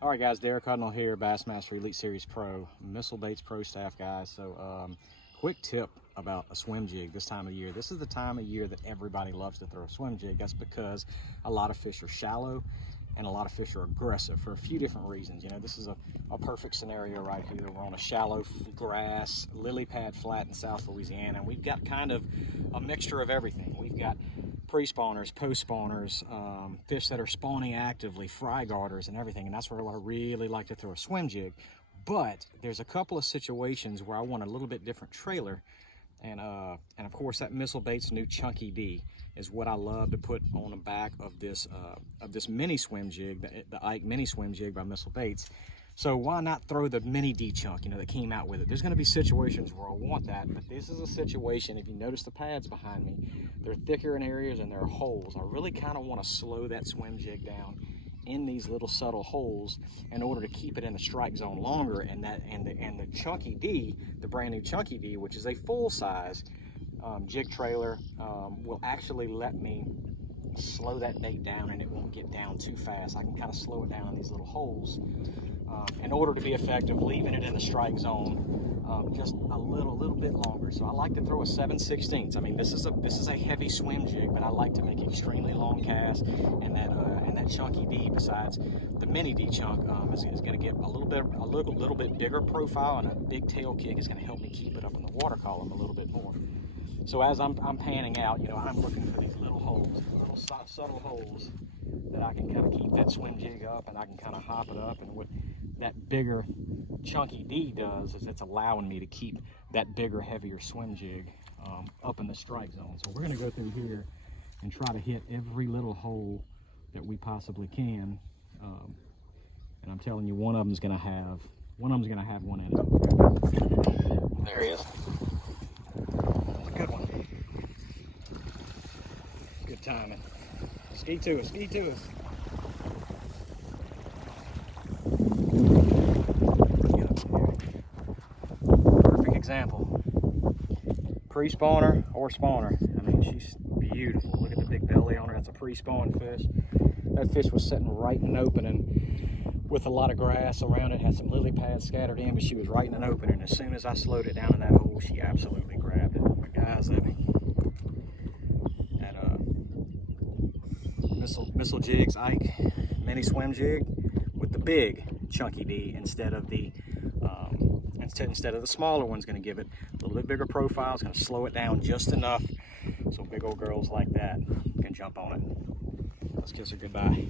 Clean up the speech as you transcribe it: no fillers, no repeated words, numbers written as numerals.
All right, guys, Derek Hudnall here, Bassmaster Elite Series Pro, Missile Baits Pro staff, guys. So, quick tip about a swim jig this time of year. This is the time of year that everybody loves to throw a swim jig. That's because a lot of fish are shallow and a lot of fish are aggressive for a few different reasons. You know, this is a perfect scenario right here. We're on a shallow grass, lily pad flat in South Louisiana, and we've got kind of a mixture of everything. We've got pre-spawners, post-spawners, fish that are spawning actively, fry garters and everything, and that's where I really like to throw a swim jig. But there's a couple of situations where I want a little bit different trailer, and of course that Missile Baits new Chunky D is what I love to put on the back of this mini swim jig, the Ike mini swim jig by Missile Baits. So why not throw the mini D chunk, you know, that came out with it? There's going to be situations where I want that, but this is a situation, if you notice the pads behind me, they're thicker in areas and there are holes. I really kind of want to slow that swim jig down in these little subtle holes in order to keep it in the strike zone longer, and the Chunky D, the brand new Chunky D, which is a full-size jig trailer, will actually let me slow that bait down and it won't get down too fast. I can kind of slow it down in these little holes in order to be effective, leaving it in the strike zone just a little bit longer. So I like to throw a 7/16. I mean, this is a heavy swim jig, but I like to make extremely long casts, and that Chunky D, besides the mini D chunk, is going to get a little bit bigger profile, and a big tail kick is going to help me keep it up in the water column a little bit more. So as I'm panning out, you know, I'm looking for these little holes, little subtle holes that I can kind of keep that swim jig up, and I can kind of hop it up. And what that bigger Chunky D does is it's allowing me to keep that bigger, heavier swim jig up in the strike zone. So we're going to go through here and try to hit every little hole that we possibly can. And I'm telling you, one of them's going to have one in it. There he is. That's a good one. Good timing. Ski to us, ski to us. Perfect example. Pre-spawner or spawner. I mean, she's beautiful. Look at the big belly on her. That's a pre-spawn fish. That fish was sitting right in an opening with a lot of grass around it. Had some lily pads scattered in, but she was right in an opening. As soon as I slowed it down in that hole, she absolutely grabbed it. But guys, that Missile Jigs Ike mini swim jig with the big Chunky D instead of the smaller one's going to give it a little bit bigger profile. It's going to slow it down just enough so big old girls like that can jump on it. Let's kiss her goodbye.